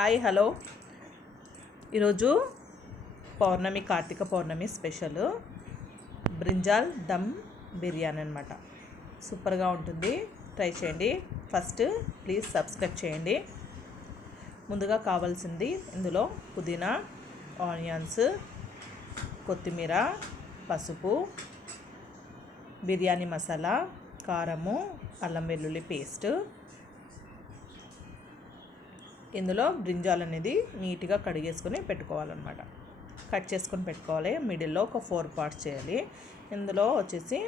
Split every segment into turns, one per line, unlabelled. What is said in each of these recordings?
Hi hello. ఈరోజు పౌర్ణమి Karthika Pournami special. Brinjal dum biryani అనమాట సూపర్గా ఉంటుంది. ట్రై చేయండి. ఫస్ట్ ప్లీజ్ సబ్స్క్రైబ్ చేయండి. ముందుగా కావాల్సింది ఇందులో పుదీనా ఆనియన్స్ కొత్తిమీర పసుపు బిర్యానీ మసాలా కారము అల్లం వెల్లుల్లి పేస్ట్ ఇందులో బ్రింజాల్ అనేది నీట్గా కడిగేసుకొని పెట్టుకోవాలన్నమాట. కట్ చేసుకొని పెట్టుకోవాలి. మిడిల్లో ఒక ఫోర్ పార్ట్స్ చేయాలి. ఇందులో వచ్చేసి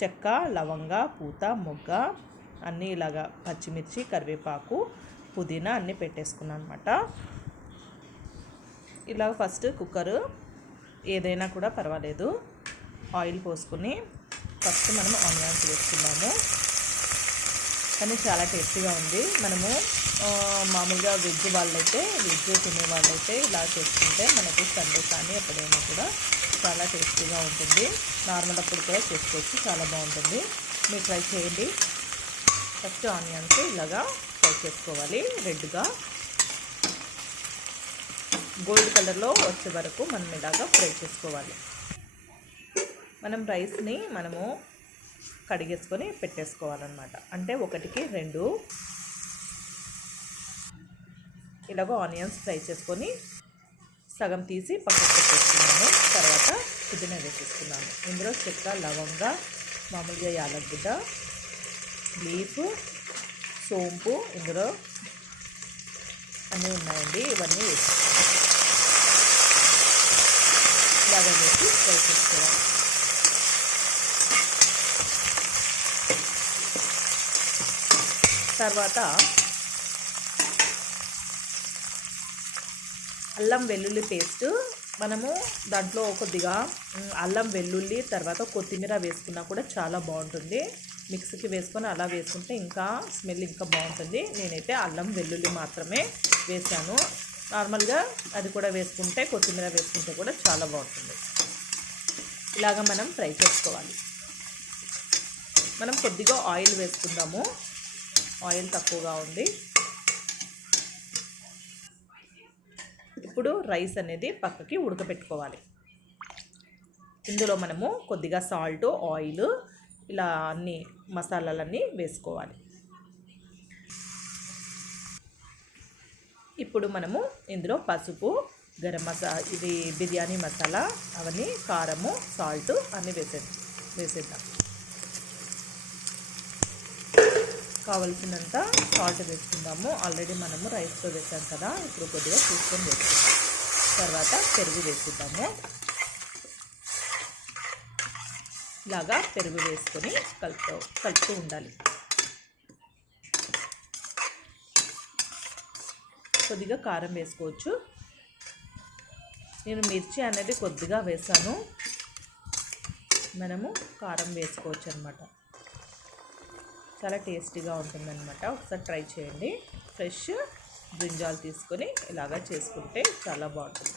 చెక్క లవంగ పూత మొగ్గ అన్నీ ఇలాగా పచ్చిమిర్చి కరివేపాకు పుదీనా అన్నీ పెట్టేసుకున్నాను అనమాట ఇలా ఫస్ట్ కుక్కర్ ఏదైనా కూడా పర్వాలేదు. ఆయిల్ పోసుకుని ఫస్ట్ మనం ఆనియన్స్ వేసుకున్నాము కానీ చాలా టేస్టీగా ఉంది. మనము మామూలుగా వెజ్ వాళ్ళైతే వెజ్ తినే వాళ్ళైతే ఇలా చేసుకుంటే మనకి సండే కానీ ఎప్పుడైనా కూడా చాలా టేస్టీగా ఉంటుంది. నార్మల్ అప్పుడు కూడా చేసుకోవచ్చు చాలా బాగుంటుంది. మీరు ట్రై చేయండి. ఫస్ట్ ఆనియన్స్ ఇలాగా ఫ్రై చేసుకోవాలి రెడ్గా. గోల్డ్ కలర్లో వచ్చే వరకు మనం ఇలాగా ఫ్రై చేసుకోవాలి. మనం రైస్ని మనము కడిగేసుకొని పెట్టేసుకోవాలన్నమాట. అంటే ఒకటికి రెండు. ఇలాగో ఆనియన్స్ ఫ్రై చేసుకొని సగం తీసి పక్కకు పెట్టేసుకున్నాను. తర్వాత పుదీనా వేసేసుకున్నాను. ఇందులో చెక్క లవంగ మామూలుగా యాలగడ్డ లీఫ్ సోంపు ఇందులో అన్నీ ఉన్నాయండి. ఇవన్నీ వేసి ఇలాగ వేసి ఫ్రై చేసుకోవాలి. తర్వాత అల్లం వెల్లుల్లి పేస్ట్. మనము దాంట్లో కొద్దిగా అల్లం వెల్లుల్లి తర్వాత కొత్తిమీర వేసుకున్నా కూడా చాలా బాగుంటుంది. మిక్సీకి వేసుకొని అలా వేసుకుంటే ఇంకా స్మెల్ ఇంకా బాగుంటుంది. నేనైతే అల్లం వెల్లుల్లి మాత్రమే వేసాను. నార్మల్గా అది కూడా వేసుకుంటే కొత్తిమీర వేసుకుంటే కూడా చాలా బాగుంటుంది. ఇలాగ మనం ఫ్రై చేసుకోవాలి. మనం కొద్దిగా ఆయిల్ వేసుకుందాము. ఆయిల్ తక్కువగా ఉంది. ఇప్పుడు రైస్ అనేది పక్కకి ఉడకబెట్టుకోవాలి. ఇందులో మనము కొద్దిగా సాల్ట్ ఆయిల్ ఇలా అన్ని మసాలాలన్నీ వేసుకోవాలి. ఇప్పుడు మనము ఇందులో పసుపు గరం మసా ఇది బిర్యానీ మసాలా అవన్నీ కారము సాల్ట్ అన్నీ వేసే వేసేద్దాం. కావలసినంత సాల్ట్ వేసుకుందాము. ఆల్రెడీ మనము రైస్తో వేసాం కదా. ఇప్పుడు కొద్దిగా చూసుకొని వేసుకుందాం. తర్వాత పెరుగు వేసుకుందాము. ఇలాగా పెరుగు వేసుకొని కలుపుతూ కలుపుతూ ఉండాలి. కొద్దిగా కారం వేసుకోవచ్చు. నేను మిర్చి అనేది కొద్దిగా వేసాను. మనము కారం వేసుకోవచ్చు అనమాట చాలా టేస్టీగా ఉంటుందన్నమాట. ఒకసారి ట్రై చేయండి. ఫ్రెష్ బ్రింజాలు తీసుకొని ఇలాగా చేసుకుంటే చాలా బాగుంటుంది.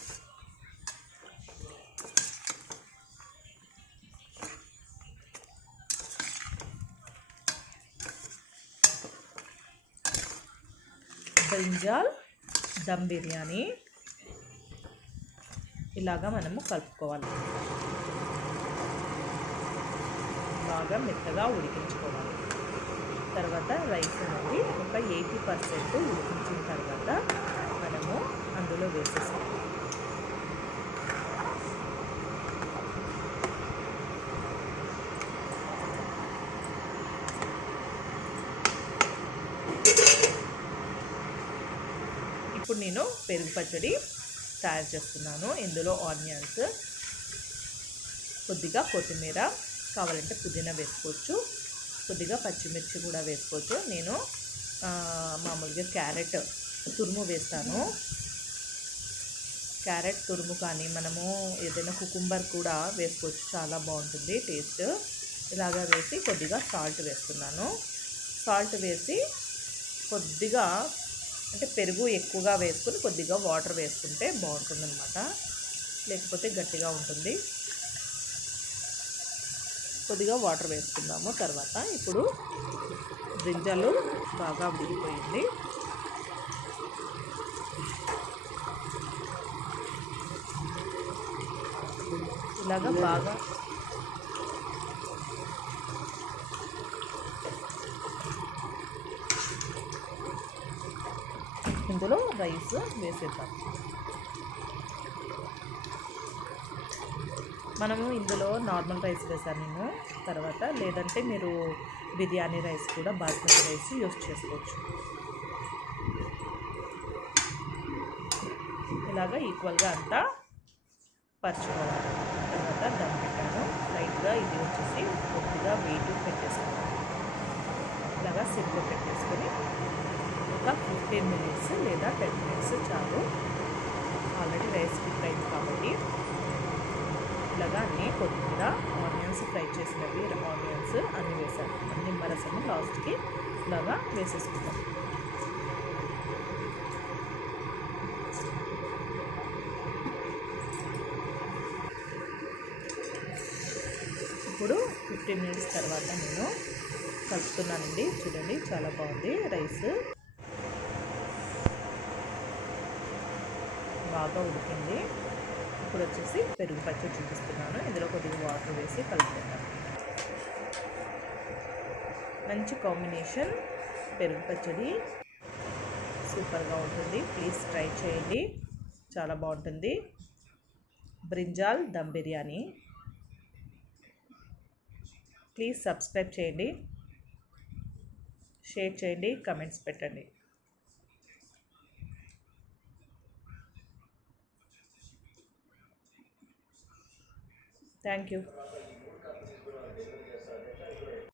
బ్రింజాల్ దమ్ బిర్యానీ ఇలాగా మనము కలుపుకోవాలి. బాగా మెత్తగా ఉడికించుకోవాలి. తర్వాత రైస్ అనేది ఒక ఎయిటీ పర్సెంట్ ఉడికించిన తర్వాత మనము అందులో వేసేసుకోవాలి. ఇప్పుడు నేను పెరుగు పచ్చడి తయారు చేస్తున్నాను. ఇందులో ఆనియన్స్ కొద్దిగా కొత్తిమీర కావాలంటే పుదీనా వేసుకోవచ్చు. కొద్దిగా పచ్చిమిర్చి కూడా వేసుకోవచ్చు. నేను మామూలుగా క్యారెట్ తురుము వేస్తాను. క్యారెట్ తురుము కానీ మనము ఏదైనా కుకుంబర్ కూడా వేసుకోవచ్చు. చాలా బాగుంటుంది టేస్ట్. ఇలాగా వేసి కొద్దిగా సాల్ట్ వేస్తున్నాను. సాల్ట్ వేసి కొద్దిగా అంటే పెరుగు ఎక్కువగా వేసుకుని కొద్దిగా వాటర్ వేసుకుంటే బాగుంటుందన్నమాట. లేకపోతే గట్టిగా ఉంటుంది. కొద్దిగా వాటర్ వేసుకుందాము తర్వాత ఇప్పుడు గింజలు బాగా ఉడికిపోయింది. ఇలాగా బాగా ఇందులో రైస్ వేసేద్దాం. మనము ఇందులో నార్మల్ రైస్ వేసాను నేను. తర్వాత లేదంటే మీరు బిర్యానీ రైస్ కూడా బాస్మతి రైస్ యూస్ చేసుకోవచ్చు. ఇలాగా ఈక్వల్గా అంతా పరచుకోవాలి. తర్వాత దమ్ పెట్టాను. లైట్గా ఇది వచ్చేసి కొద్దిగా వెయిట్ పెట్టేసుకోవాలి. ఇలాగా సిమ్లో పెట్టేసుకొని ఒక ఫిఫ్టీన్ మినిట్స్ లేదా టెన్ మినిట్స్ చాలు. ఆల్రెడీ రైస్ కుక్ అయింది కాబట్టి అన్నీ కొత్తిమీర ఆనియన్స్ ఫ్రై చేసినవి ఆనియన్స్ అన్నీ వేసాను. నిమ్మరసము లాస్ట్కి ఇలాగా వేసేసుకుంటాం ఇప్పుడు ఫిఫ్టీన్ మినిట్స్ తర్వాత నేను కలుపుతున్నానండి. చూడండి చాలా బాగుంది రైస్. బాగా ఉడికింది. ఇప్పుడు వచ్చేసి పెరుగు పచ్చడి చూపిస్తున్నాను. ఇందులో కొద్దిగా వాటర్ వేసి కలుపుకుంటాను మంచి కాంబినేషన్ పెరుగు పచ్చడి. సూపర్గా ఉంటుంది. ప్లీజ్ ట్రై చేయండి. చాలా బాగుంటుంది. Brinjal dum biryani. Please subscribe చేయండి. షేర్ చేయండి. కమెంట్స్ పెట్టండి. Thank you.